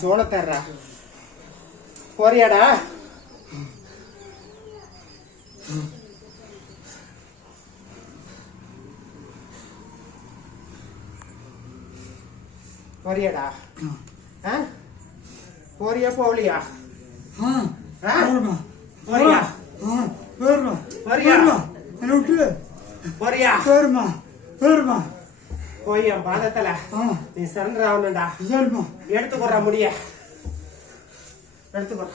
சோளத்தர்றா போறியாடா? போறியாடா? போறியா போகலையா? போறியா போறியா போறியா? போய் என் பாதத்துல நீ சரண்டர் ஆகணும்டா. எடுத்துக்கொற முடிய எடுத்துக்கொற.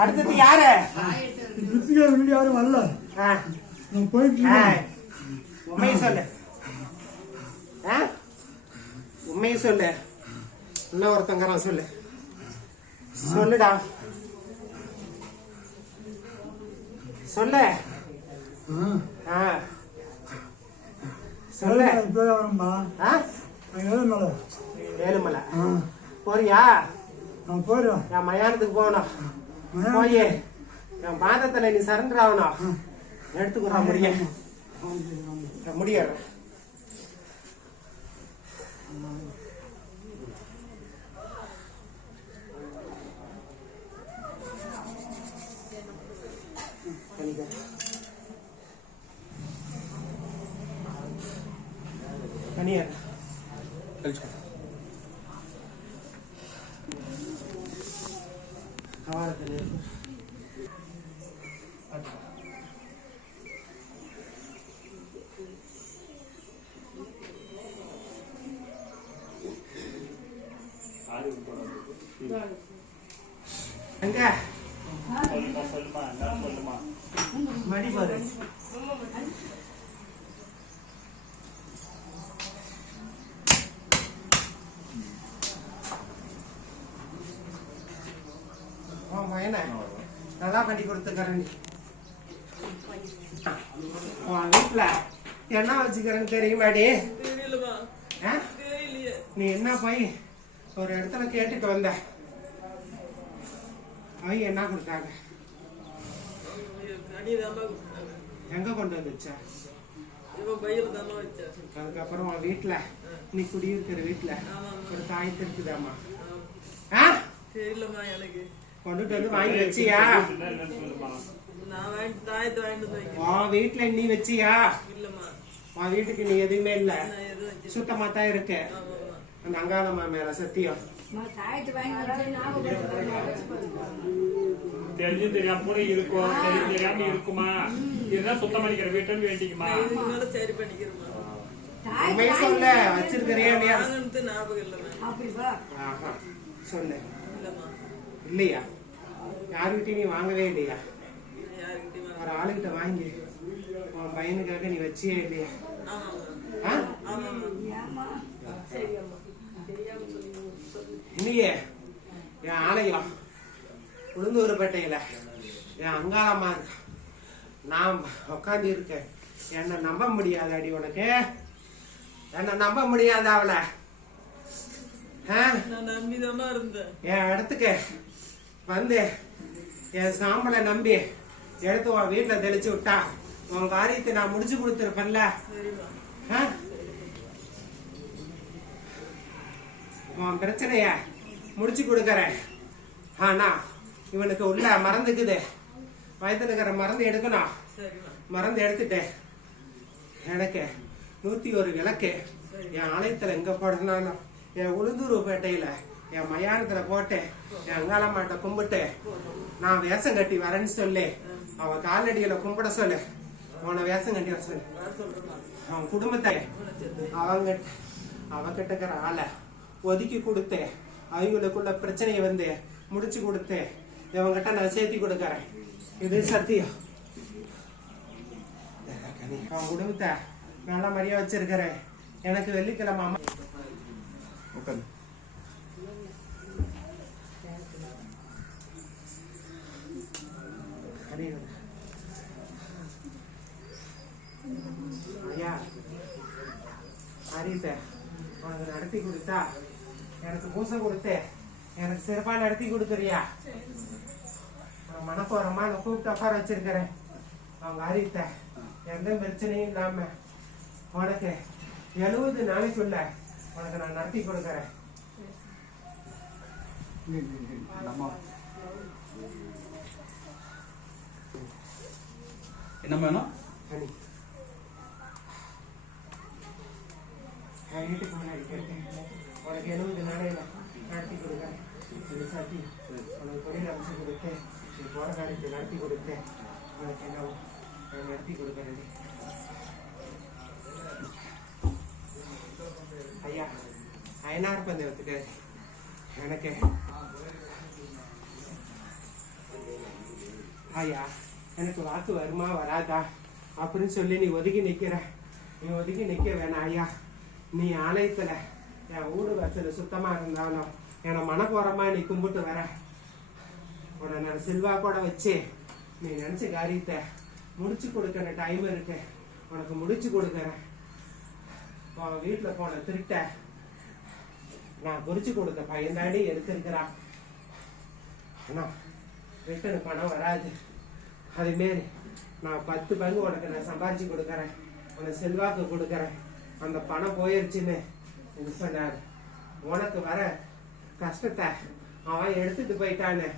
அடுத்தது யாரு? யாரும் வரல. உண்மையை சொல்லு, உண்மையை சொல்லு. இன்னும் ஒருத்தங்கிறான் சொல்லு, சொல்லுடா சொல்லு. சொல்லு. ஏழுமலை போறியா? என் மயானத்துக்கு போகணும். போய் என் பாதத்துல நீ சரண்டர் ஆகணும். எடுத்துக்கிறா முடிய முடியாது. கனியா கழிச்சு மடி பாரு. நல்லா பண்ணி கொடுத்துக்கிறேன். வீட்டுல என்ன வச்சுக்கிறேன்னு தெரியுமாடி? நீ என்ன போய் ஒரு இடத்துல கேட்டுட்டு வந்த, அவங்க என்ன கொடுத்தாங்க? எங்க கொண்டு வந்துச்சா? அதுக்கப்புறம் உன் வீட்டுல நீ குடியிருக்கிற வீட்டுல ஒரு காய்த்து இருக்குதாமா? கொண்டுட்டு வந்து வாங்கி வச்சியா? உன் வீட்டுல நீ வச்சியா? உன் வீட்டுக்கு நீ எதுவுமே இல்ல, சுத்தமா தான் இருக்கு. அந்த அங்காளம்மா மேல சத்தியம். தெரிஞ்சு தெரியாம கூட இருக்கும், தெரியாம இருக்குமா? இதுதான் சுத்தம் பண்ணிக்கிற வீட்டுன்னு வேண்டிக்குமா? சொல்ல வச்சிருக்கிறியா? சொல்லு. இல்லையா? யாருக்கிட்டையும் நீ வாங்கவே இல்லையா? ஒரு ஆளுகிட்ட வாங்கி உன் பையனுக்காக நீ வச்சியே இல்லையா? இல்லையே. என் ஆலயம் உளுந்தூர்பேட்டையில என் அங்காளம்மா நான் உட்காந்து இருக்கேன். என்ன நம்ப முடியாது அடி உனக்கு? என்ன நம்ப முடியாது அவளை? என் இடத்துக்கு வந்து என் சாம்பலை நம்பி எடுத்து உன் வீட்டுல தெளிச்சு விட்டா உன் காரியத்தை நான் முடிச்சு கொடுத்துருப்பேன்ல. உன் பிரச்சனைய முடிச்சு கொடுக்கறேன். ஆனா இவனுக்கு உள்ள மறந்துக்குது. வயத்துல இருக்கிற மறந்து எடுக்கணும். மறந்து எடுத்துட்டேன். எனக்கு 101 விளக்கு என் ஆலயத்துல எங்க போடணும்? என் உளுந்தூர்பேட்டையில என் மயானத்துல போட்டு என் அங்காளம்மாட்ட கும்பிட்டு நான் வேஷம் கட்டி வரேன்னு சொல்லி அவன் காலடியில கும்பிட சொல்லு. அவனை வேஷம் கட்டி வர சொல்லு. அவன் குடும்பத்தை அவகிட்ட இருக்கிற ஆளை ஒதுக்கி கொடுத்து அவங்களுக்குள்ள பிரச்சனையை வந்து முடிச்சு கொடுத்து இவங்கிட்ட நான் சேர்த்தி கொடுக்கறேன். இது சத்தியம். அவன் குடும்பத்தை நல்ல மாதிரியா வச்சிருக்கிறேன். எனக்கு வெள்ளிக்கிழமை அம்மா ஐயா அறிவித்த உனக்கு நடத்தி கொடுத்தா எனக்கு பூசை கொடுத்து எனக்கு சிறப்பா நடத்தி கொடுக்குறியா? மனப்போறமா நான் கூப்பிட்டு உட்கார வச்சிருக்கிறேன். அவங்க அறிவித்த எந்த பிரச்சனையும் இல்லாம உனக்கு 70 நாளைக்குள்ள உனக்கு நான் நடத்தி கொடுக்கறேன். என்ன வேணும்? ஹனி, என் வீட்டுக்கு முன்னாடி கேட்டேன். உனக்கு 70 நாளையில நடத்தி கொடுக்கறேன். இது சாட்டி உனக்கு தொழில் அமைச்சு கொடுத்து நீ போற காரியத்தை நடத்தி கொடுத்து உனக்கு என்ன நான் நடத்தி கொடுக்கறது. ஐயா, அயனார் பந்தயத்துக்கு எனக்கு ஐயா எனக்கு வாக்கு வருமா வராதா அப்படின்னு சொல்லி நீ ஒதுக்கி நிக்கிற. நீ ஒதுக்கி நிக்க வேணாம் ஐயா. நீ ஆலயத்துல என் வீடு வாசல் சுத்தமா இருந்தாலும் என்னை மனப்போறமா நீ கும்பிட்டு வர. உன்னை நான் செல்வா கூட வச்சு நீ நினைச்ச காரியத்தை முடிச்சு கொடுக்கிற டைம் இருக்கு. உனக்கு முடிச்சு கொடுக்கறேன். உன் வீட்டுல போன திருட்ட நான் குறிச்சு கொடுத்த பையன்தாடி எடுத்திருக்கிறான். ஆனா ரிட்டர்ன் பணம் வராது. அதுமாரி நான் 10 பங்கு உனக்கு நான் சம்பாதிச்சு கொடுக்கறேன். உனக்கு செல்வாக்கு கொடுக்கறேன். அந்த பணம் போயிருச்சுன்னு இது சொன்னாரு. உனக்கு வர கஷ்டத்தை அவன் எடுத்துட்டு போயிட்டான்னு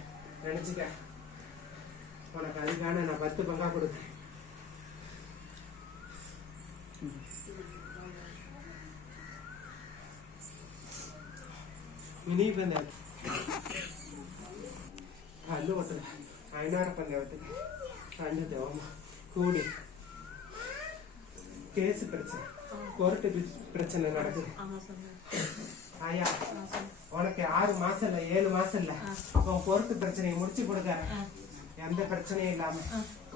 நினைச்சுக்க. உனக்கு அதுக்கான நான் 10 பங்கா கொடுக்குறேன். இனி பந்தயம் அல்லு ஓட்டல அயனார பந்தயத்துக்கு ரெண்டு தேவமா கூடி கேஸ் பிரச்சனை, கோர்ட்டு பிரச்சனை நடக்குது. ஐயா, உனக்கு 6 மாசம் இல்ல 7 மாசம் இல்ல உன் கோர்ட்டு பிரச்சனையை முடிச்சு கொடுக்கறேன். எந்த பிரச்சனையும் இல்லாம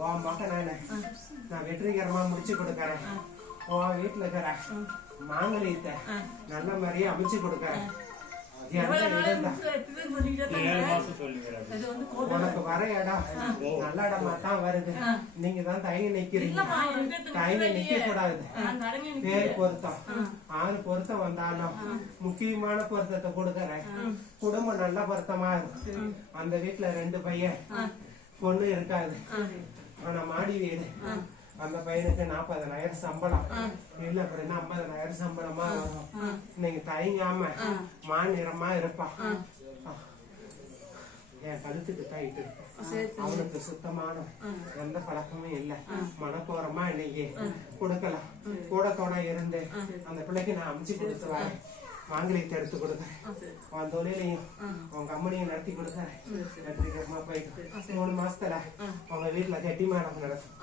உன் மகன் நான் வெற்றிகரமா முடிச்சு கொடுக்கறேன். உன் வீட்டுல இருக்கிற மாங்கலியத்தை நல்ல மாதிரியே அமைச்சு கொடுக்கறேன். உனக்கு வர இடம் நல்ல இடமா தான் வருது. நீங்க தான் தயங்கி நிக்கிறீங்க. தயங்கி நிக்க கூடாது. பேரு பொருத்தம் 6 பொருத்தம் வந்தாலும் முக்கியமான பொருத்தத்தை கொடுக்கறேன். குடும்பம் நல்ல பொருத்தமா இருக்கும். அந்த வீட்டுல 2 பையன் பொண்ணு இருக்காது. ஆனா மாடி வீடு. அந்த பையனுக்கு 40,000 சம்பளம் இல்ல அப்படின்னா 50,000 சம்பளமா வரும். நீங்க தயங்காம மாநிறமா இருப்பான். என் கழுத்துக்கு தைட்டு அவனுக்கு சுத்தமான எந்த பழக்கமும் இல்ல. மனப்போறமா இன்னைக்கு கொடுக்கலாம். கூடத்தோட இருந்து அந்த பிள்ளைக்கு நான் அமைச்சு கொடுத்து வரேன். மாங்கலியத்தை எடுத்து கொடுக்குறேன். உன் தொழிலையும் உங்க அம்மனையும் நடத்தி கொடுக்குறேன். வெற்றிகரமா போயிட்டு 3 மாசத்துல உங்க வீட்டுல கெட்டி மேடம் நடக்கும்.